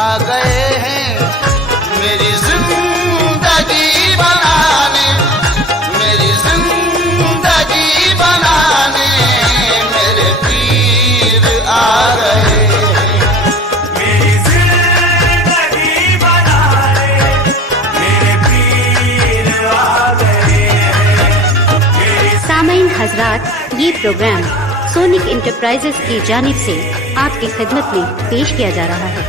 आ गए हैं मेरी जिंदगी बनाने, मेरी जिंदगी बनाने मेरे पीर आ गए हैं, मेरी जिंदगी बनाने मेरे पीर आ गए हैं। सामाईन हजरात, ये प्रोग्राम सोनिक इंटरप्राइजेस की जानिब से आपकी खिदमत में पेश किया जा रहा है।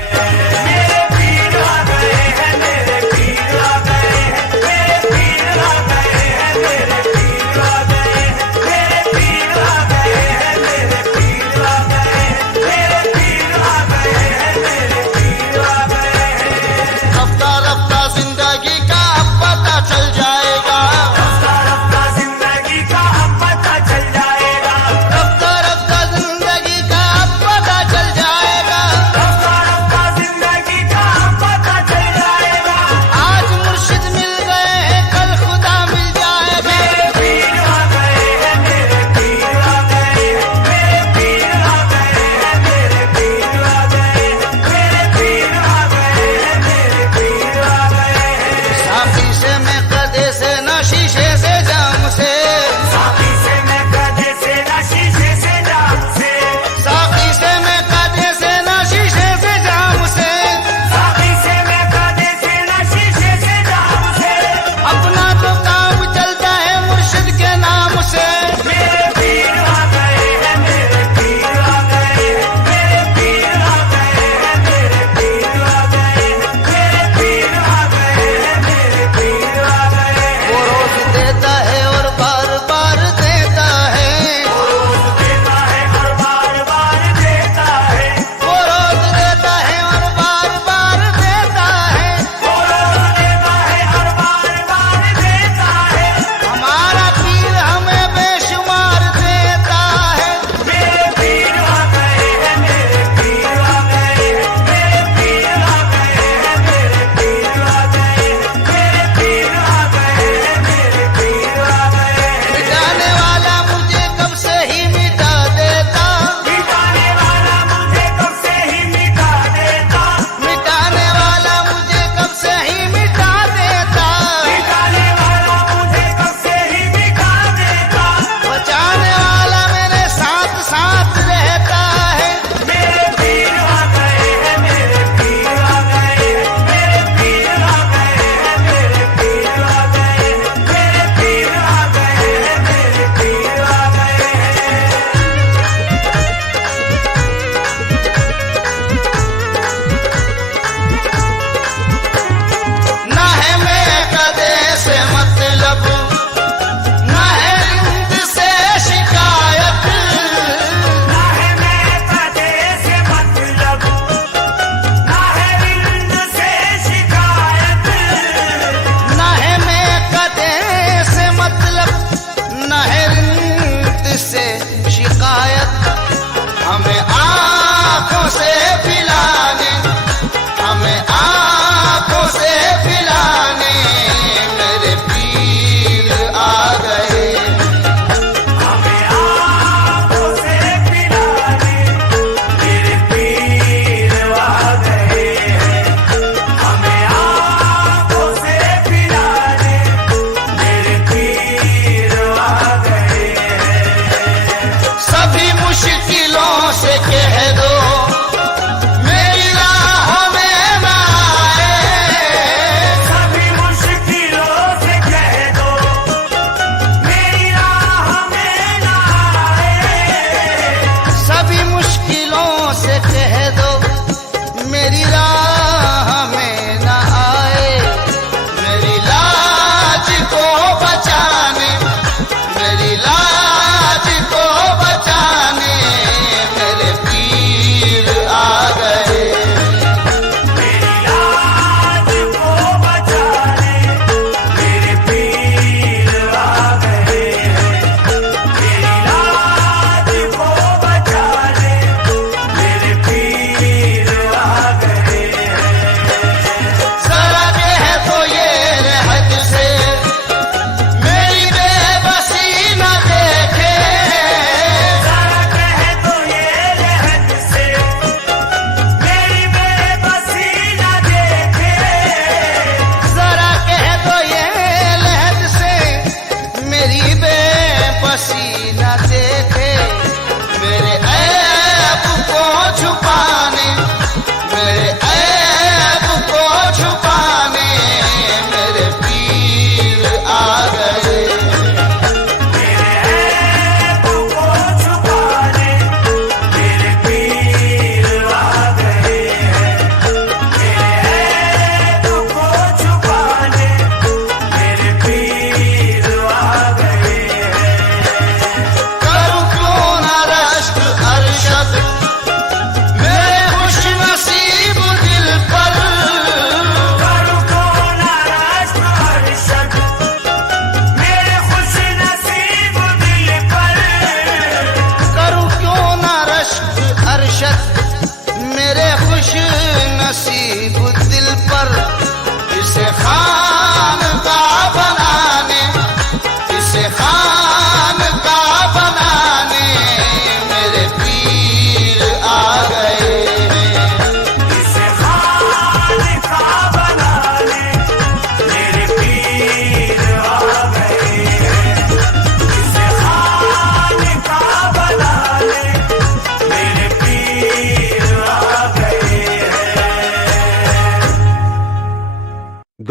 रफ्ता रफ्ता जिंदगी का अब पता चल जाएगा, रफ्ता रफ्ता जिंदगी का अब पता चल जाएगा, रफ्ता रफ्ता जिंदगी का अब पता चल जाएगा, रफ्ता रफ्ता जिंदगी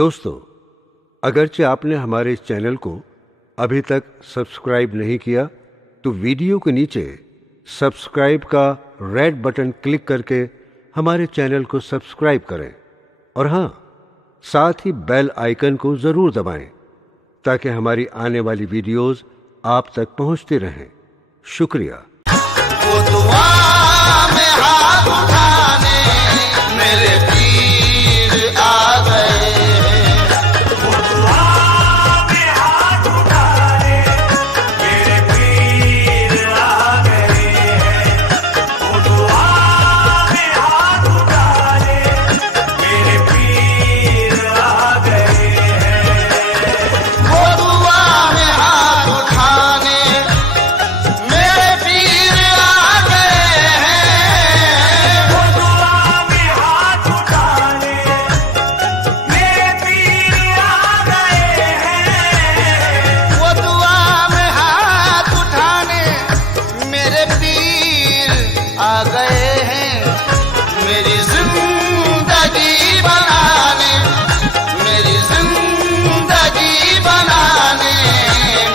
दोस्तों, अगरचे आपने हमारे इस चैनल को अभी तक सब्सक्राइब नहीं किया तो वीडियो के नीचे सब्सक्राइब का रेड बटन क्लिक करके हमारे चैनल को सब्सक्राइब करें और हाँ, साथ ही बेल आइकन को जरूर दबाएं ताकि हमारी आने वाली वीडियोस आप तक पहुंचती रहें। शुक्रिया। वो दुआ में हाथ उठाने मेरे पीर आ गए। वो दुआ में हाथ उठाने मेरे पीर आ गए। वो दुआ में हाथ उठाने मेरे पीर आ गए। वो दुआ में हाथ उठाने मेरे पीर आ गए हैं। वो दुआ में हाथ उठाने मेरे पीर आ गए हैं। वो दुआ में हाथ उठाने मेरे पीर आ गए हैं। मेरी जिंदगी बनाने, मेरी जिंदगी बनाने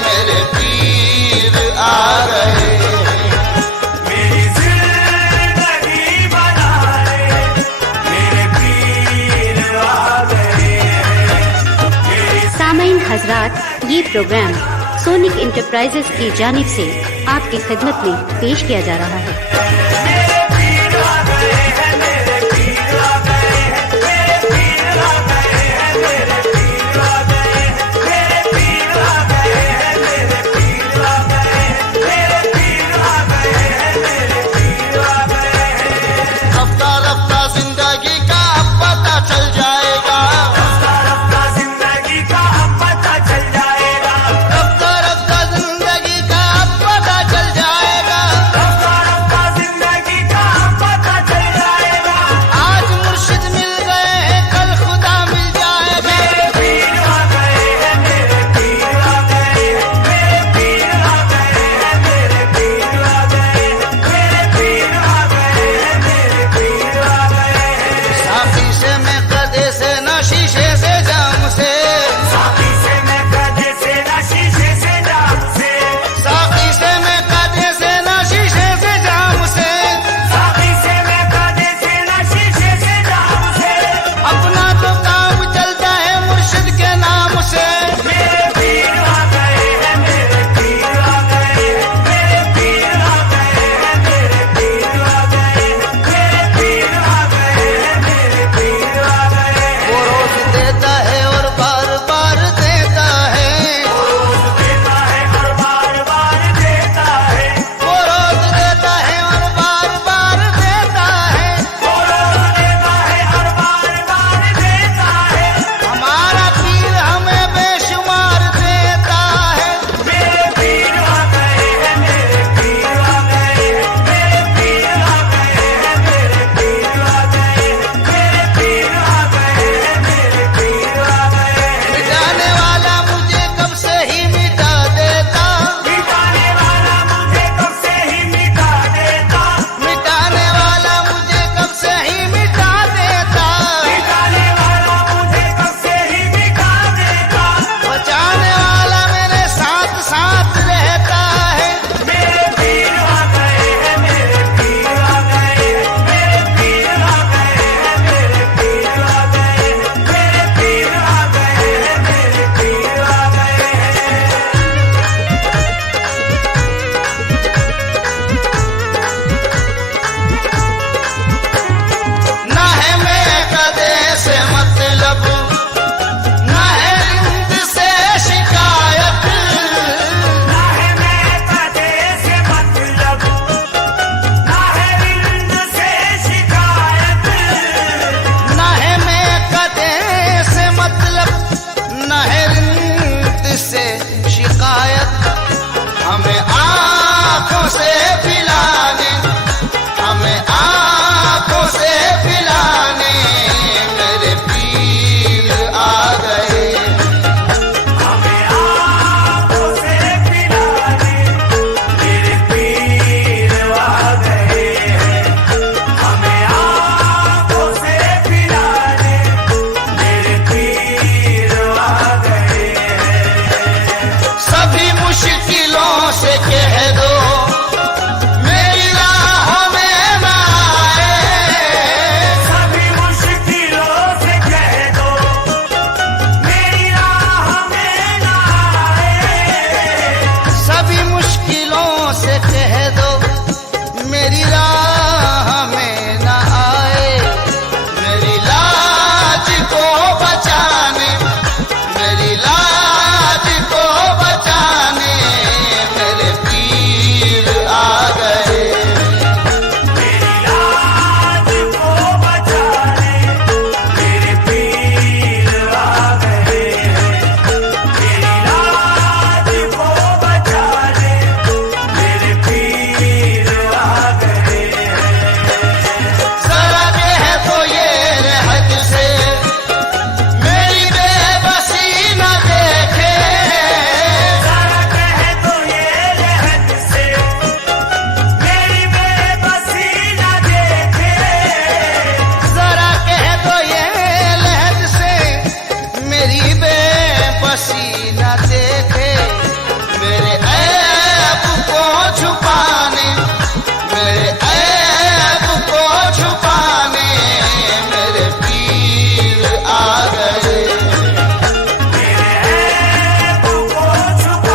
मेरे पीर आ गए हैं। मेरी जिंदगी बनाने मेरे पीर आ गए हैं। मेरी सामाइन हजरात, ये प्रोग्राम सोनिक इंटरप्राइजेस की जानिब से आपकी खिदमत में पेश किया जा रहा है।